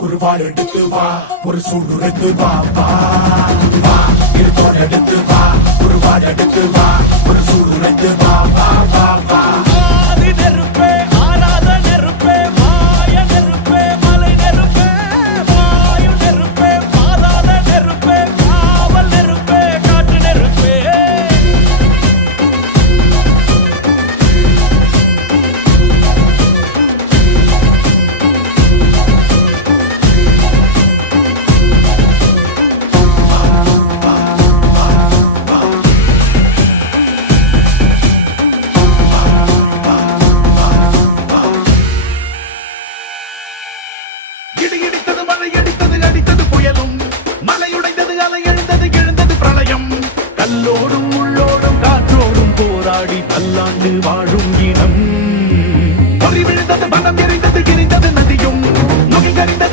குருவாள் எடுத்து வா ஒரு சூடு எடுத்து வா வா வா இருத்தோடு எடுத்து வா குருவாள் எடுத்து வா ஒரு சூடு எடுத்து வா வா வா வா ஆதி நெருப்பே ஆராத நெருப்பே மாய நெருப்பே மலை நெருப்பே வாயு நெருப்பே பாதாள நெருப்பே காவல் நெருப்பே காட்டு நெருப்பே இடி இடித்தது மழை அடித்தது அடித்தது புயலும் மலை உடைந்தது அலை எழுந்தது எழுந்தது பிரளயம் கல்லோடும் உள்ளோடும் காற்றோடும் போராடி பல்லாண்டு வாழும் இனம் பொறி விழுந்தது மனம் எரிந்தது எரிந்தது நதியும் நுகி கரிந்தது